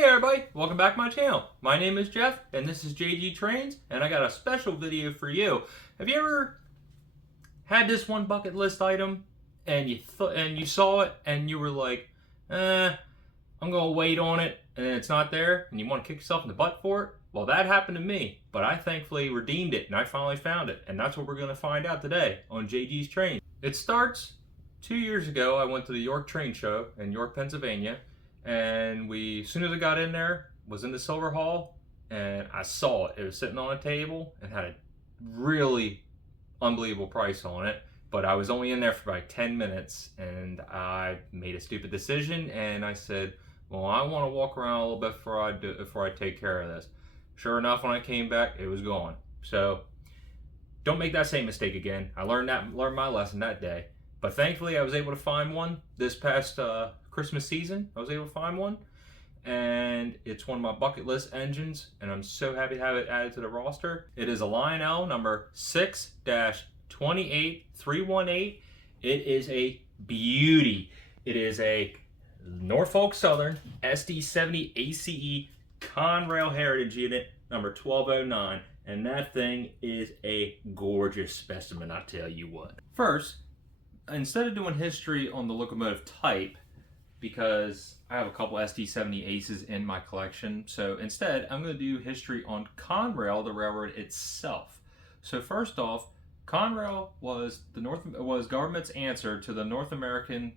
Hey everybody, welcome back to my channel. My name is Jeff and this is JG Trains and I got a special video for you. Have you ever had this one bucket list item and you saw it and you were like, I'm gonna wait on it, and it's not there and you want to kick yourself in the butt for it? Well, that happened to me, but I thankfully redeemed it and I finally found it, and that's what we're gonna find out today on JG's Train. It starts 2 years ago. I went to the York Train Show in York, Pennsylvania. And as soon as I got in there, was in the Silver Hall, and I saw it. It was sitting on a table and had a really unbelievable price on it. But I was only in there for like 10 minutes, and I made a stupid decision, and I said, well, I want to walk around a little bit before I take care of this. Sure enough, when I came back, it was gone. So don't make that same mistake again. I learned my lesson that day. But thankfully, I was able to find one this past Christmas season. I was able to find one, and it's one of my bucket list engines, and I'm so happy to have it added to the roster. It is a Lionel number 6-28318. It is a beauty. It is a Norfolk Southern SD70 ACE Conrail Heritage Unit number 1209, and that thing is a gorgeous specimen, I tell you what. First, instead of doing history on the locomotive type, because I have a couple SD70 Aces in my collection, so instead I'm going to do history on Conrail, the railroad itself. So first off, Conrail was government's answer to the North American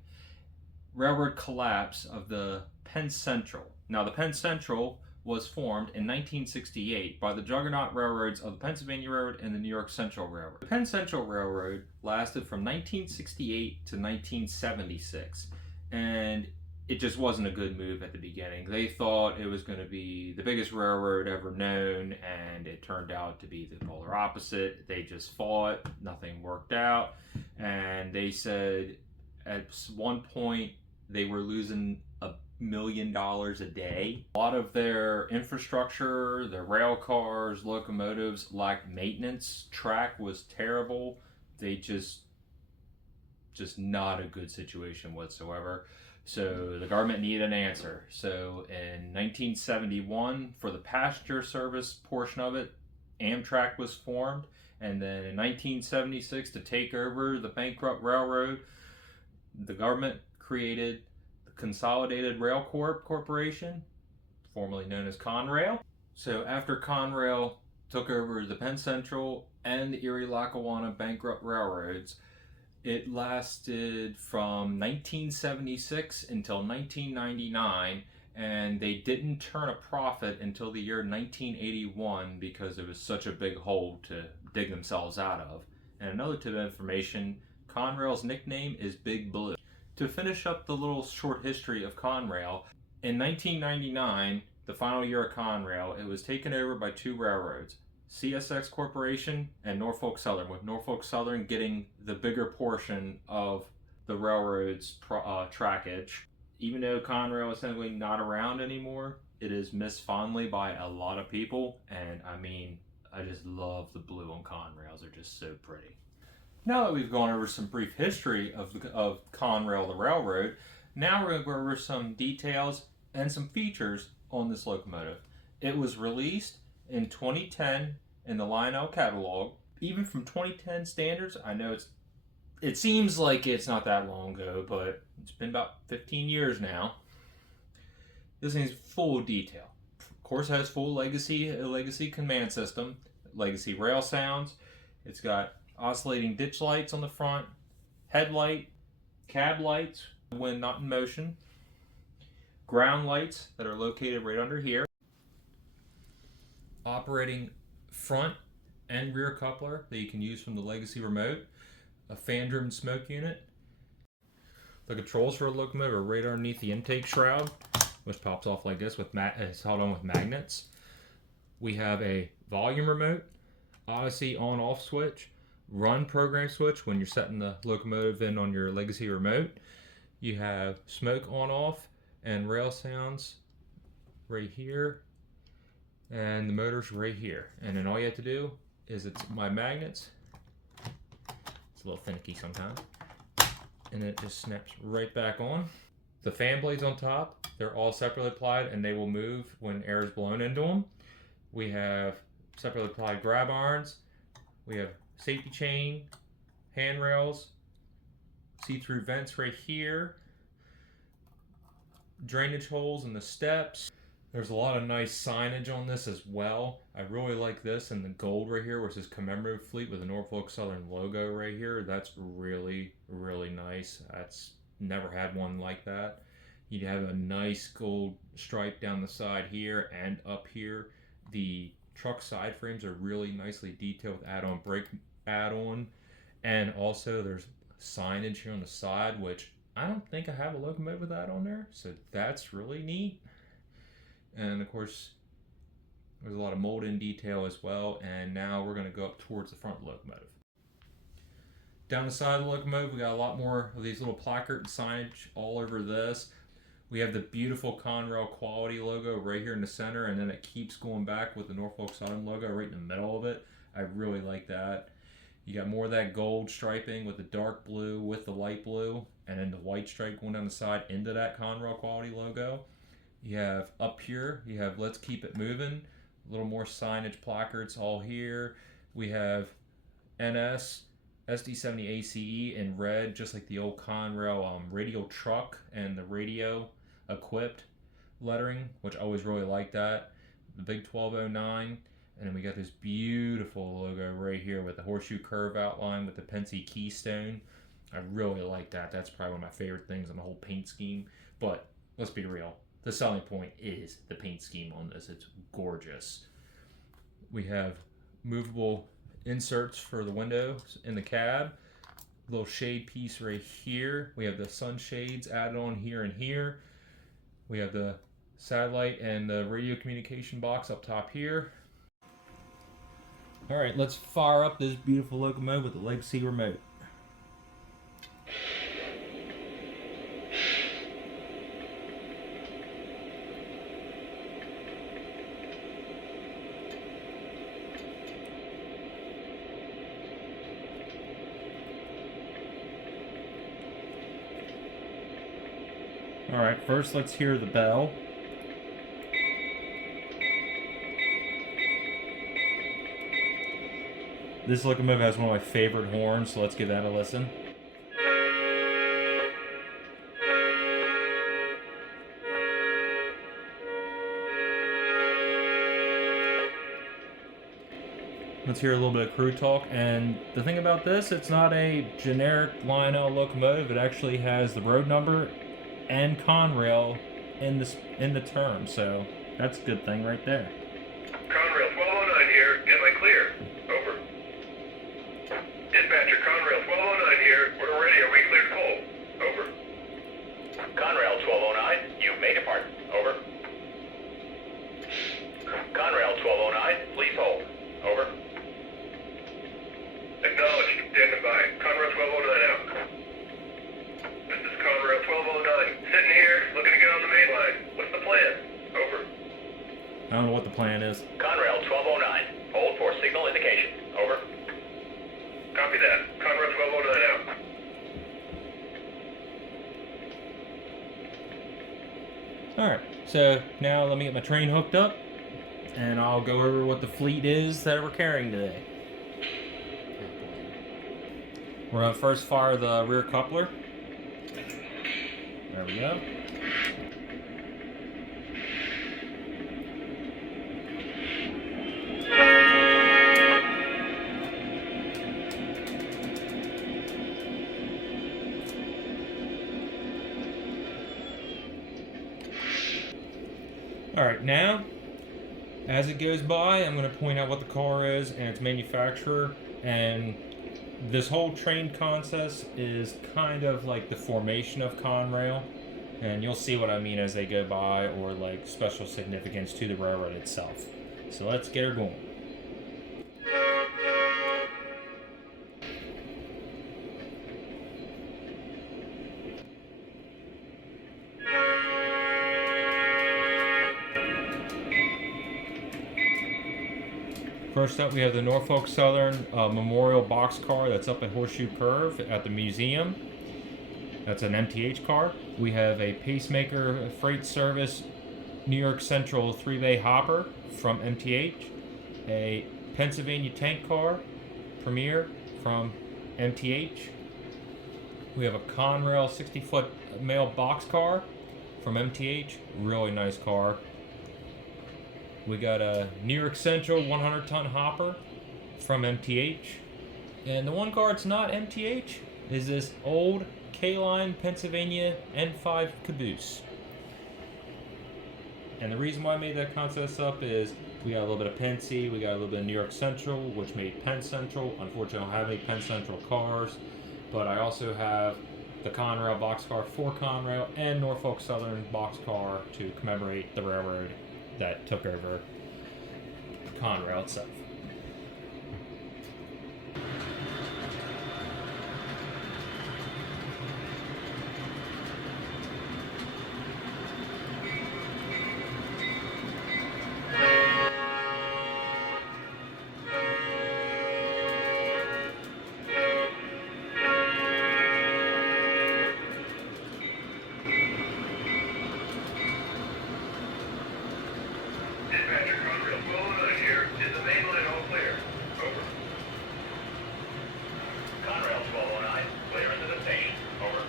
railroad collapse of the Penn Central. Now, the Penn Central was formed in 1968 by the juggernaut railroads of the Pennsylvania Railroad and the New York Central Railroad. The Penn Central Railroad lasted from 1968 to 1976, and it just wasn't a good move at the beginning. They thought it was going to be the biggest railroad ever known, and it turned out to be the polar opposite. They just fought, nothing worked out, and they said at one point they were losing $1 million a day. A lot of their infrastructure, their rail cars, locomotives lacked maintenance. Track was terrible. They just not a good situation whatsoever. So the government needed an answer. So in 1971, for the passenger service portion of it, Amtrak was formed. And then in 1976, to take over the bankrupt railroad, the government created Consolidated Rail Corporation, formerly known as Conrail. So after Conrail took over the Penn Central and the Erie-Lackawanna bankrupt railroads, it lasted from 1976 until 1999, and they didn't turn a profit until the year 1981 because it was such a big hole to dig themselves out of. And another bit of information, Conrail's nickname is Big Blue. To finish up the little short history of Conrail, in 1999, the final year of Conrail, it was taken over by two railroads, CSX Corporation and Norfolk Southern, with Norfolk Southern getting the bigger portion of the railroad's trackage. Even though Conrail is essentially not around anymore, it is missed fondly by a lot of people, and I mean, I just love the blue on Conrails. They're just so pretty. Now that we've gone over some brief history of Conrail, the railroad, now we're going to go over some details and some features on this locomotive. It was released in 2010 in the Lionel catalog. Even from 2010 standards, I know it seems like it's not that long ago, but it's been about 15 years now. This thing's full of detail. Of course, it has full legacy command system, legacy rail sounds. It's got oscillating ditch lights on the front, headlight, cab lights when not in motion, ground lights that are located right under here, operating front and rear coupler that you can use from the legacy remote, a fan-driven smoke unit. The controls for a locomotive are right underneath the intake shroud, which pops off like this it's held on with magnets. We have a volume remote, Odyssey on-off switch, run program switch when you're setting the locomotive in on your legacy remote. You have smoke on off and rail sounds right here, and the motor's right here. And then all you have to do is it's my magnets. It's a little finicky sometimes, and it just snaps right back on. The fan blades on top, they're all separately applied and they will move when air is blown into them. We have separately applied grab irons. We have safety chain, handrails, see-through vents right here, drainage holes in the steps. There's a lot of nice signage on this as well. I really like this and the gold right here, which is commemorative fleet with the Norfolk Southern logo right here. That's really, really nice. That's never had one like that. You have a nice gold stripe down the side here and up here. The truck side frames are really nicely detailed with add-on brake add-on, and also there's signage here on the side, which I don't think I have a locomotive with that on there, so that's really neat. And of course there's a lot of mold-in detail as well. And now we're going to go up towards the front of the locomotive. Down the side of the locomotive, we got a lot more of these little placard signage all over this. We have the beautiful Conrail quality logo right here in the center, and then it keeps going back with the Norfolk Southern logo right in the middle of it. I really like that. You got more of that gold striping with the dark blue with the light blue, and then the white stripe going down the side into that Conrail quality logo. You have up here, you have Let's Keep It Moving, a little more signage placards all here. We have NS, SD70 ACE in red, just like the old Conrail radio truck and the radio equipped lettering, which I always really like that. The big 1209, and then we got this beautiful logo right here with the horseshoe curve outline with the Penske keystone. I really like that. That's probably one of my favorite things on the whole paint scheme. But let's be real, the selling point is the paint scheme on this. It's gorgeous. We have movable inserts for the windows in the cab. Little shade piece right here. We have the sunshades added on here and here. We have the satellite and the radio communication box up top here. All right, let's fire up this beautiful locomotive with the Legacy remote. All right, first let's hear the bell. This locomotive has one of my favorite horns, so let's give that a listen. Let's hear a little bit of crew talk. And the thing about this, it's not a generic Lionel locomotive. It actually has the road number and Conrail in the term, so that's a good thing right there. Conrail 1209 here. Am I clear? Over. Dispatcher, Conrail 1209 here. We're ready. Are we cleared full? Over. Conrail 1209, you may depart. Over. Conrail 1209, please hold. Over. Acknowledged. Standing by. Conrail 1209 out. This is Conrail 1209. Sitting here, looking to get on the main line. What's the plan? Over. I don't know what the plan is. Conrail 1209. Hold for signal indication. Over. Copy that. Conrail 1209 out. Alright, so now let me get my train hooked up, and I'll go over what the fleet is that we're carrying today. We're going to first fire the rear coupler. There we go. Alright, now, as it goes by, I'm going to point out what the car is and its manufacturer, and this whole train contest is kind of like the formation of Conrail, and you'll see what I mean as they go by, or like special significance to the railroad itself. So let's get her going. First up, we have the Norfolk Southern Memorial boxcar that's up at Horseshoe Curve at the museum. That's an MTH car. We have a Pacemaker Freight Service New York Central 3-bay hopper from MTH, a Pennsylvania tank car Premier from MTH. We have a Conrail 60-foot mail box car from MTH, really nice car. We got a New York Central 100-ton hopper from MTH. And the one car that's not MTH is this old K-Line Pennsylvania N5 caboose. And the reason why I made that contest up is we got a little bit of Pensy, we got a little bit of New York Central, which made Penn Central. Unfortunately, I don't have any Penn Central cars, but I also have the Conrail boxcar for Conrail and Norfolk Southern boxcar to commemorate the railroad that took over Conrail itself. Dispatcher, Conrail 1209 here. Is the main line all clear? Over. Conrail 1209, clear into the station. Over.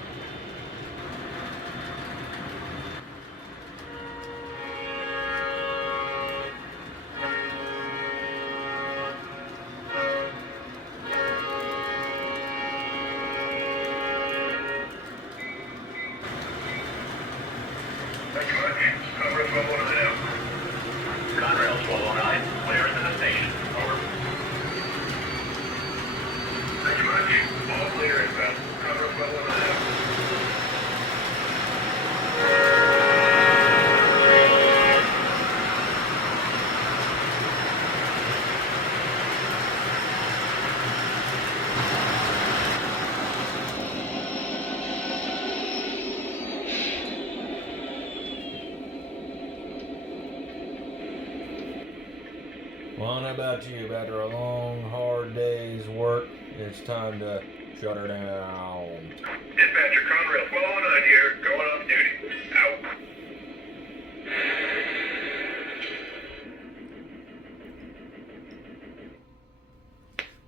Thank you much. Conrail 1209 out. Conrail 1209, clear into the station. Over. Thank you much. All clear inbound. Conrail 1209 out. Well, how about you? After a long, hard day's work, it's time to shut her down. Dispatcher, Conrail 1209 here. Going off duty. Out.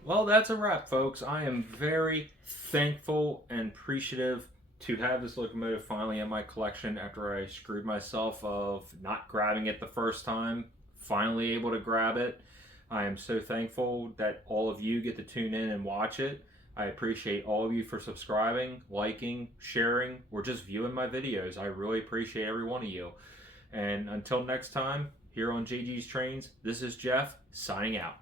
Well, that's a wrap, folks. I am very thankful and appreciative to have this locomotive finally in my collection after I screwed myself of not grabbing it the first time. Finally able to grab it. I am so thankful that all of you get to tune in and watch it. I appreciate all of you for subscribing, liking, sharing, or just viewing my videos. I really appreciate every one of you. And until next time, here on JG's Trains, this is Jeff, signing out.